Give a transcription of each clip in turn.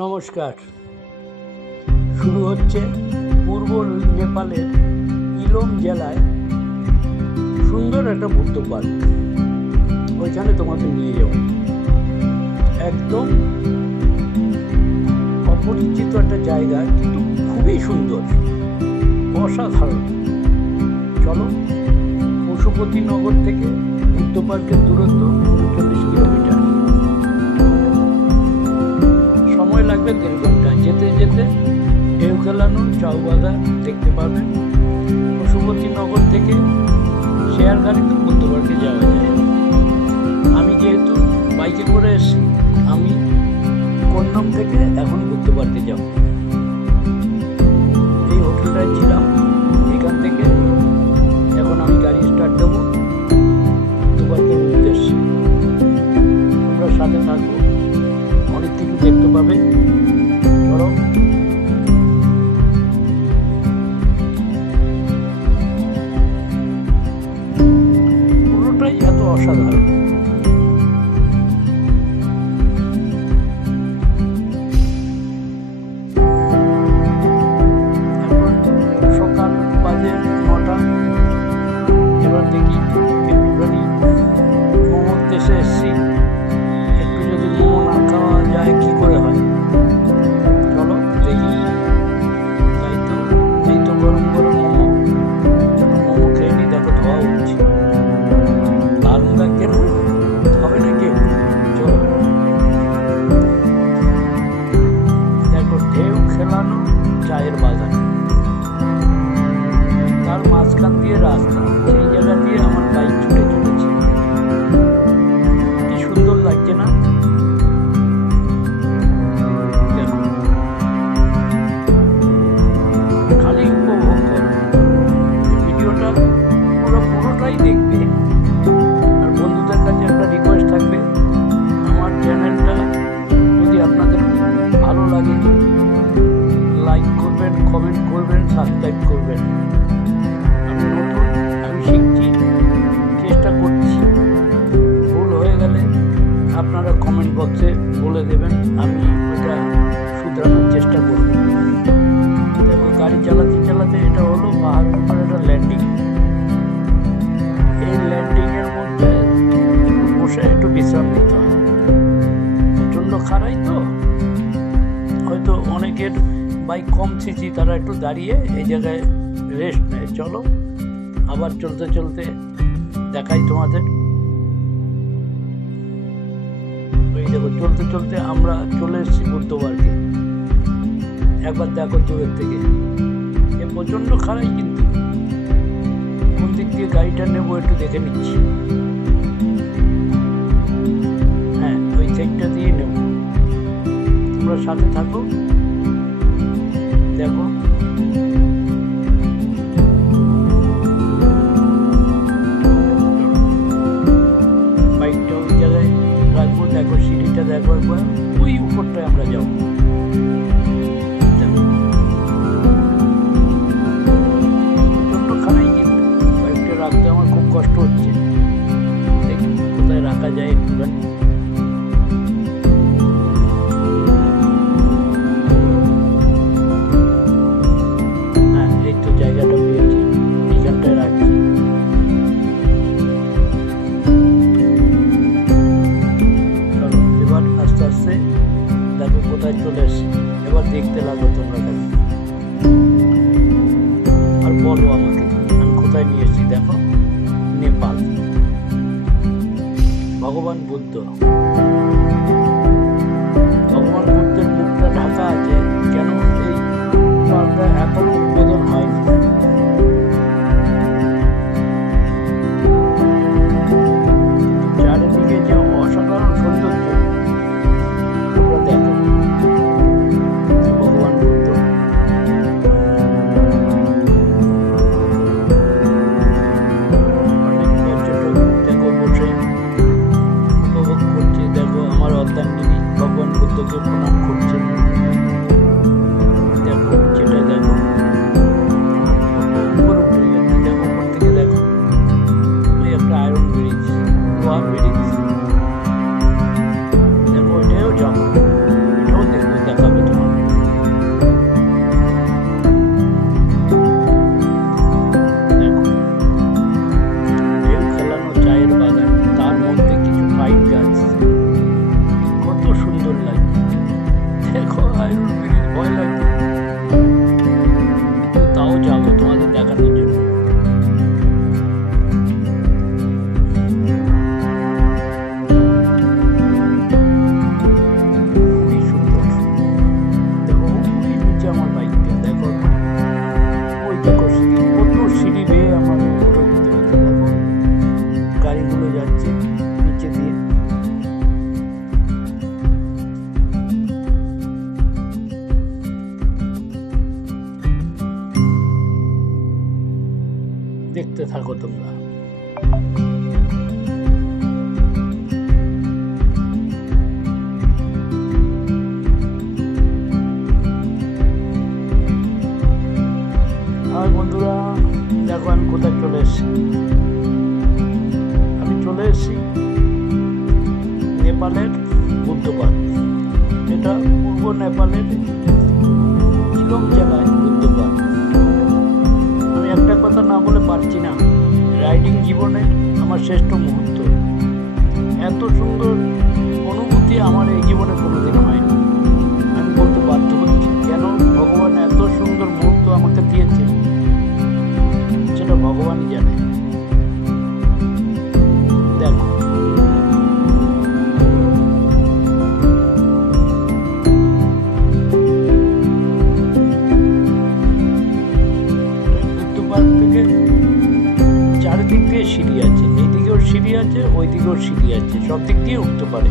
নমস্কার। শুরু হচ্ছে পূর্ব নেপালের ইলোম জেলায় সুন্দর একটা বুদ্ধ পার্ক। ওইখানে তোমাকে নিয়ে যাব। একদম অপরিচিত একটা জায়গা, কিন্তু খুবই সুন্দর, অসাধারণ। চলো, পশুপতিনগর থেকে বুদ্ধ পার্কের দূরত্ব 39 কিলোমিটার। সময় লাগবে 1.5 ঘন্টা। যেতে যেতে ঢেউ খেলানো চাউবাগা দেখতে পাবেন। পশুপতিনগর থেকে শেয়ার গাড়িতে বুদ্ধ পার্কে যাওয়া যায়। আমি যেহেতু বাইকে করে এসেছি, আমি কন্নম থেকে এখন বুদ্ধ পার্কে যাব। এই হোটেলটায় ছিলাম, এখান থেকে এখন আমি গাড়ি স্টার্ট দেবো বুদ্ধ পার্কের উদ্দেশ্যে। তোমরা সাথে থাকো, অনেক কিছু দেখতে পাবে। ধরো, পুরোটাই এত অসাধারণ। সকাল বাজে 9টা। এবার দেখি একটুখানি মোমোর দেশে এসছি, একটু যদি মোমো না খাওয়া যায় কি করে হয়। চলো দেখি। তাই তো, এই তো গরম গরম মোমো। মোমো খেয়ে নি, দেখো ধোয়া উঠছে। দারুণ লাগছে না? হবে নাকি? চলো। দেখো, ঢেউ খেলানো চায়ের বাগান, তার মাঝখান দিয়ে রাস্তা। সেই জায়গা দিয়ে আমার বাইক ছুটে চলেছে। কি সুন্দর লাগছে না? দেখো, খালি উপভোগ করো। ভিডিওটা পুরোটাই দেখবে। আর বন্ধুদের কাছে একটা রিকোয়েস্ট থাকবে, আমার চ্যানেলটা যদি আপনাদের ভালো লাগে, লাইক করবেন, কমেন্ট করবেন, সাবস্ক্রাইব করবেন। আমি নতুন, আমি শিখছি, চেষ্টা করছি। ভুল হয়ে গেলে আপনারা কমেন্ট বক্সে বলে দেবেন, আমি ওটা শুধরানোর চেষ্টা করব। দেখো, গাড়ি চালাতে চালাতে এটা হলো পাহাড়ের উপর একটা ল্যান্ডিং। এই ল্যান্ডিংয়ের মধ্যে একটু বসে একটু বিশ্রাম নিতে হয়। প্রচণ্ড খাড়াই তো, হয়তো অনেকের বাইক কম সিসি, তারা একটু দাঁড়িয়ে এই জায়গায় রেস্ট নেয়। চলো, আবার চলতে চলতে দেখাই তোমাদের। ওই দেখো, চলতে চলতে আমরা চলে এসেছি বুদ্ধ পার্কে। একবার দেখো দূরের থেকে, এ প্রচণ্ড খাড়াই, কিন্তু কোন দিক দিয়ে গাড়িটা নেবো একটু দেখে নিচ্ছি। হ্যাঁ, ওই সাইডটা দিয়ে নেব। তোমরা সাথে থাকো, দেখো। বাইকটা ওই জায়গায় রাখবো। দেখো, সিঁড়িটা দেখো একবার, ওই উপরটায় আমরা যাবো। প্রচণ্ড খারাই, কিন্তু বাইকটা রাখতে আমার খুব কষ্ট হচ্ছে। দেখি কোথায় রাখা যায় একটুখানি। জায়গাটা পেয়েছি, এইখানটায় রাখছি। চলো, এবার আস্তে আস্তে দেখো কোথায় চলে এসছি। এবার দেখতে লাগো তোমরা। দেখো আর বলো আমাকে আমি কোথায় নিয়ে এসেছি। দেখো, নেপাল, ভগবান বুদ্ধ। ভগবান বুদ্ধের মুখটা ঢাকা আছে কেন? এই পার্কটা এখনো উদ্বোধন হয়নি। চারিদিকে যে অসাধারণ সৌন্দর্য, তোমরা দেখো। ভগবান বুদ্ধ, অনেক পর্যটক দেখো বসে উপভোগ করছে। দেখো, আমার অর্ধাঙ্গিনী ভগবান বুদ্ধকে প্রণাম করছে। দেখো, যেটা দেখো উপরে উঠে গেছে। দেখো, উপর থেকে দেখো, ওই একটা আয়রন ব্রিজ, লোহা ব্রিজ। দেখো, এটাও যাবো, এটাও দেখবো, দেখাবো। দেখতে থাকো তোমরা। আর বন্ধুরা দেখো আমি কোথায় চলে এসেছি। আমি চলে এসেছি নেপালের বুদ্ধপাদ। এটা পূর্ব নেপালের শিলং জেলায় বুদ্ধপাদ। আমি একটা কথা না বলে পারছি না, রাইডিং জীবনের আমার শ্রেষ্ঠ মুহূর্ত। এত সুন্দর অনুভূতি আমার এই জীবনে কোনোদিন হয়নি। আমি বলতে বাধ্য হচ্ছি, কেন ভগবান এত সুন্দর মুহূর্ত আমাকে দিয়েছে সেটা ভগবানই জানে। দেখো বুদ্ধপাদ থেকে চারিদিক দিয়ে সিঁড়ি আছে, এইদিকেও সিঁড়ি আছে, ওই দিকেও সিঁড়ি আছে, সব দিক দিয়ে উঠতে পারে।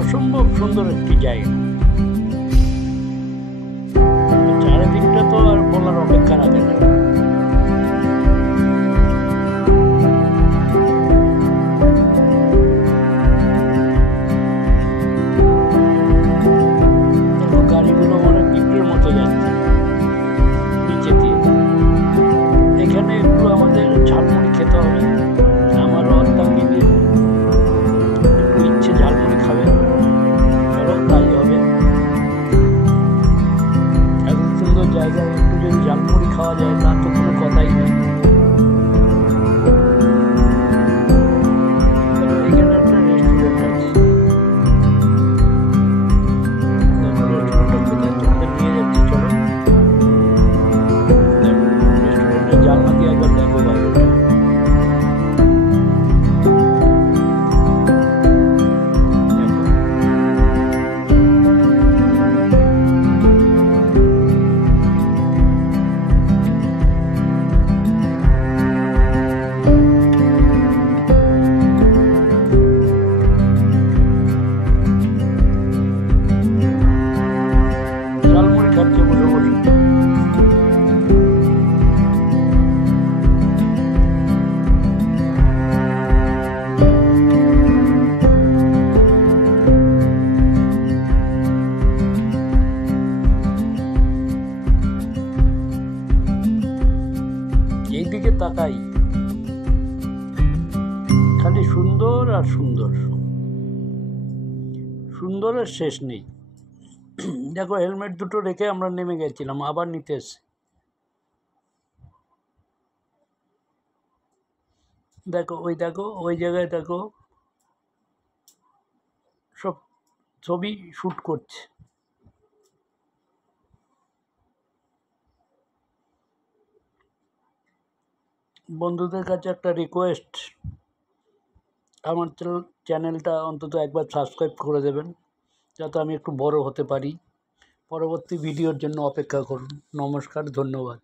অসম্ভব সুন্দর একটি জায়গা। চারিদিকটা তো আর বলার অপেক্ষা রাখে না। গাড়িগুলো অনেক পিঁপড়ের মতো যাচ্ছে নিচে দিয়ে। এখানে একটু আমাদের ঝালমুড়ি খেতে হবে। আমারও অত্যাঙ্গি দিয়ে একটু ইচ্ছে ঝালমুড়ি খাবে, চলো তাই হবে। এত সুন্দর জায়গায় একটু যদি ঝালমুড়ি খাওয়া যায় তা তো কোনো কথাই নেই। এখানে একটা রেস্টুরেন্ট আছে, রেস্টুরেন্টটা কোথায় তোমাদের নিয়ে যাচ্ছি, চলো। রেস্টুরেন্টের জানলা দিয়ে একবার দেখো বাইরেটা। ঝালমুড়ি খাচ্ছে বসে বসে। এইদিকে তাকাই, খালি সুন্দর আর সুন্দর, সুন্দরের শেষ নেই। দেখো হেলমেট দুটো রেখে আমরা নেমে গেছিলাম, আবার নিতে এসে দেখো ওই জায়গায় দেখো সব ছবি শ্যুট করছে। বন্ধুদের কাছে একটা রিকোয়েস্ট, আমার চ্যানেলটা অন্তত একবার সাবস্ক্রাইব করে দেবেন, যাতে আমি একটু বড় হতে পারি। পরবর্তী ভিডিওর জন্য অপেক্ষা করুন। নমস্কার, ধন্যবাদ।